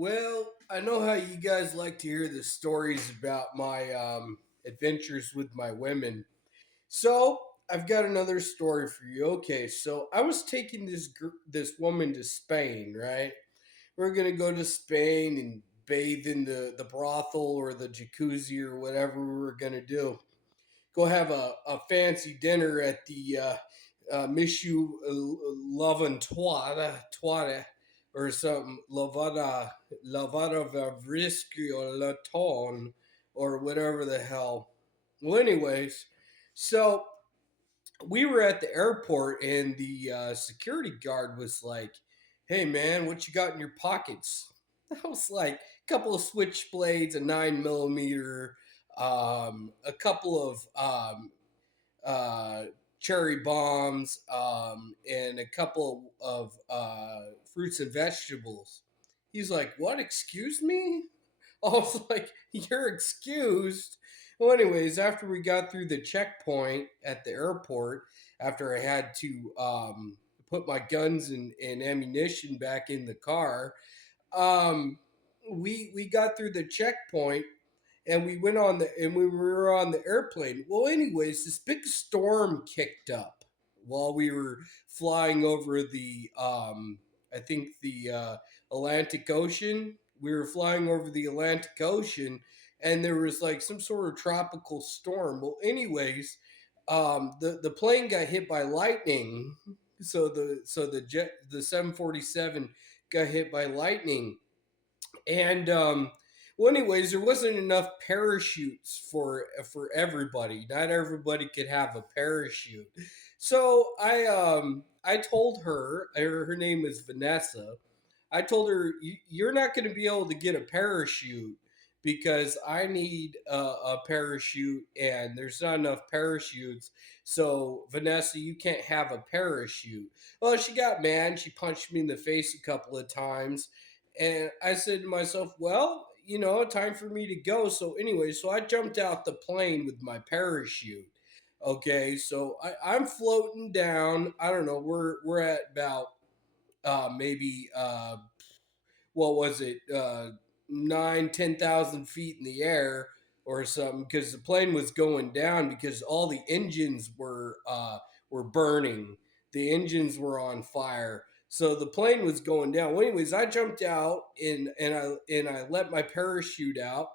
Well, I know how you guys like to hear the stories about my adventures with my women. So I've got another story for you. Okay, so I was taking this woman to Spain, right? We're gonna go to Spain and bathe in the brothel or the jacuzzi or whatever we were gonna do. Go have a fancy dinner at the Mishu Lavantoire or something, Lavada Vavrisky or Laton or whatever the hell. Well, anyways, so we were at the airport and the security guard was like, "Hey man, what you got in your pockets?" I was like, "A couple of switchblades, a 9 millimeter, a couple of uh, cherry bombs, and a couple of fruits and vegetables." He's like, "What? Excuse me?" I was like, "You're excused." Well, anyways, after we got through the checkpoint at the airport, after I had to put my guns and ammunition back in the car, um, we got through the checkpoint and we were on the airplane. Well, anyways, this big storm kicked up while we were flying over the I think the Atlantic Ocean. We were flying over the Atlantic Ocean, and there was like some sort of tropical storm. Well, anyways, the plane got hit by lightning. The 747 got hit by lightning, and well, anyways, there wasn't enough parachutes for everybody. Not everybody could have a parachute. So I told her name is Vanessa. I told her, You're not going to be able to get a parachute because I need a parachute and there's not enough parachutes. So, Vanessa, you can't have a parachute." Well, she got mad. She punched me in the face a couple of times. And I said to myself, "Well, time for me to go." So, anyway, so I jumped out the plane with my parachute. Okay, so I'm floating down. I don't know. We're at about maybe what was it, 9, 10,000 feet in the air or something, because the plane was going down because all the engines were burning. The engines were on fire, so the plane was going down. Well, anyways, I jumped out and I let my parachute out,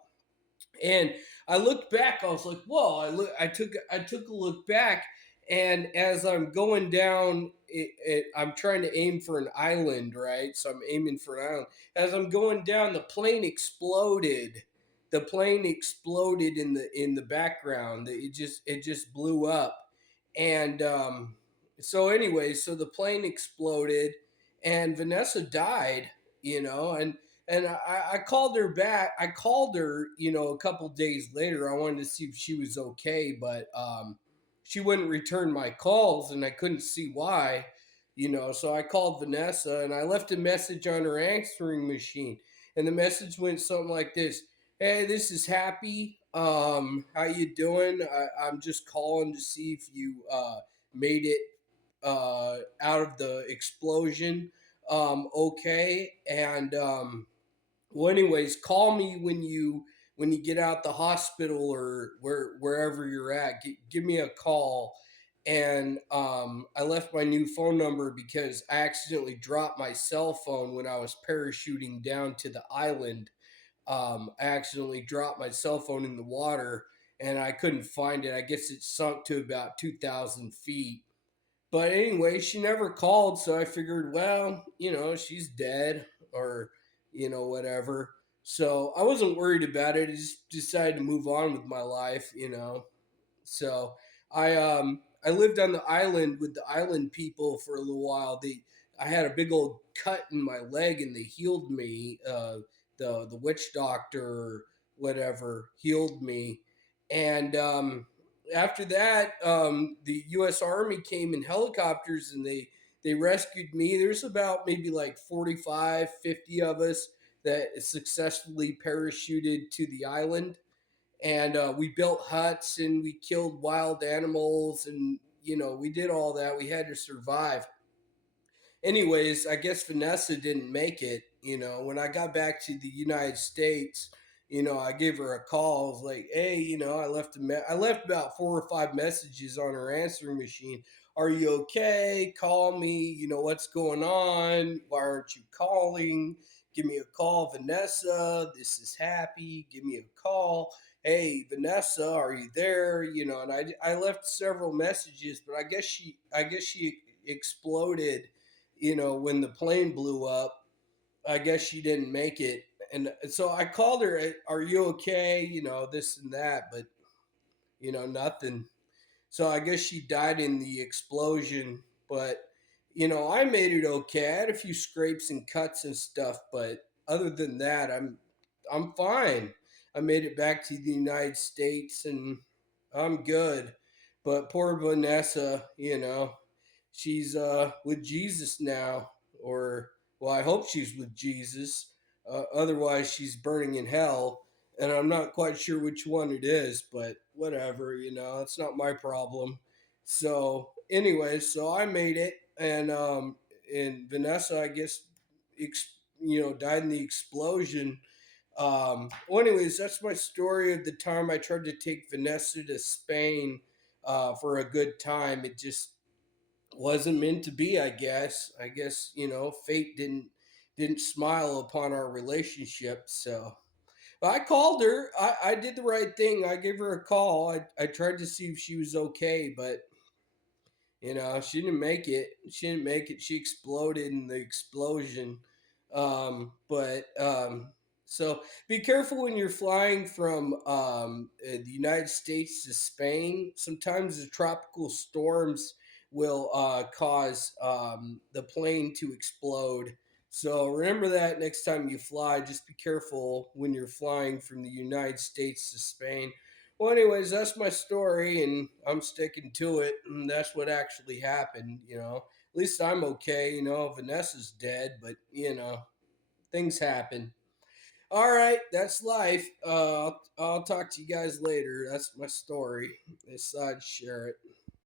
and I looked back. I was like, "Whoa!" I took a look back, and as I'm going down, I'm trying to aim for an island, right? So I'm aiming for an island. As I'm going down, the plane exploded. The plane exploded in the background. It just blew up, and so anyway, so the plane exploded, and Vanessa died. And I called her back. I called her, a couple days later. I wanted to see if she was okay, but she wouldn't return my calls, and I couldn't see why. So I called Vanessa, and I left a message on her answering machine, and the message went something like this: "Hey, this is Happy. How you doing? I'm just calling to see if you made it out of the explosion. Okay, and well, anyways, call me when you get out the hospital or wherever you're at. Give me a call." And I left my new phone number because I accidentally dropped my cell phone when I was parachuting down to the island. I accidentally dropped my cell phone in the water and I couldn't find it. I guess it sunk to about 2,000 feet. But anyway, she never called, so I figured, well, she's dead or, whatever. So I wasn't worried about it. I just decided to move on with my life. So I lived on the island with the island people for a little while. I had a big old cut in my leg and they healed me. The witch doctor or whatever healed me. And after that, the U.S. Army came in helicopters and they rescued me. There's about maybe like 45, 50 of us that successfully parachuted to the island, and we built huts and we killed wild animals, and we did all that. We had to survive. anyways, I guess Vanessa didn't make it. When I got back to the United States, I gave her a call. I was like, "Hey, I left about 4 or 5 messages on her answering machine. Are you okay? Call me. What's going on? Why aren't you calling? Give me a call, Vanessa. This is Happy. Give me a call. Hey, Vanessa, are you there?" And I left several messages, but I guess she exploded, when the plane blew up. I guess she didn't make it. And so I called her, "Are you okay?" This and that, but, nothing. So I guess she died in the explosion. But, I made it okay. I had a few scrapes and cuts and stuff, but other than that, I'm fine. I made it back to the United States and I'm good. But poor Vanessa, she's with Jesus now, or well, I hope she's with Jesus. Otherwise, she's burning in hell, and I'm not quite sure which one it is, but whatever, it's not my problem. So, anyway, so I made it, and Vanessa, I guess, died in the explosion. Well, anyways, that's my story of the time I tried to take Vanessa to Spain for a good time. It just wasn't meant to be, I guess. I guess, fate didn't smile upon our relationship. So, but I called her. I did the right thing. I gave her a call. I tried to see if she was okay, but she didn't make it. She didn't make it. She exploded in the explosion. But so be careful when you're flying from the United States to Spain. Sometimes the tropical storms will cause the plane to explode. So remember that next time you fly. Just be careful when you're flying from the United States to Spain. Well, anyways, that's my story, and I'm sticking to it. And that's what actually happened. At least I'm okay. Vanessa's dead, but things happen. All right, that's life. I'll talk to you guys later. That's my story. I decided to share it.